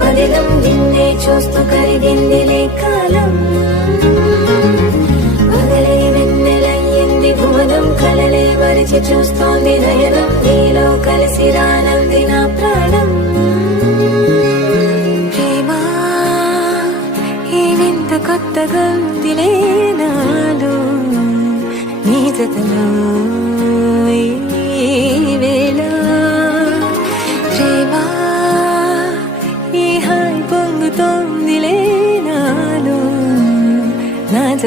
పదిలం నిన్నే చూస్తూ కరిగిందిలే కాలం పగలే వెన్నెలయ్యింది భువనం కలలే మరిచి చూస్తోంది నయనం నీలో కలిసి రానంది నా ప్రాణం ప్రేమా ఈ వింత కొత్తగా ఉందిలే నాలో నీ జతలో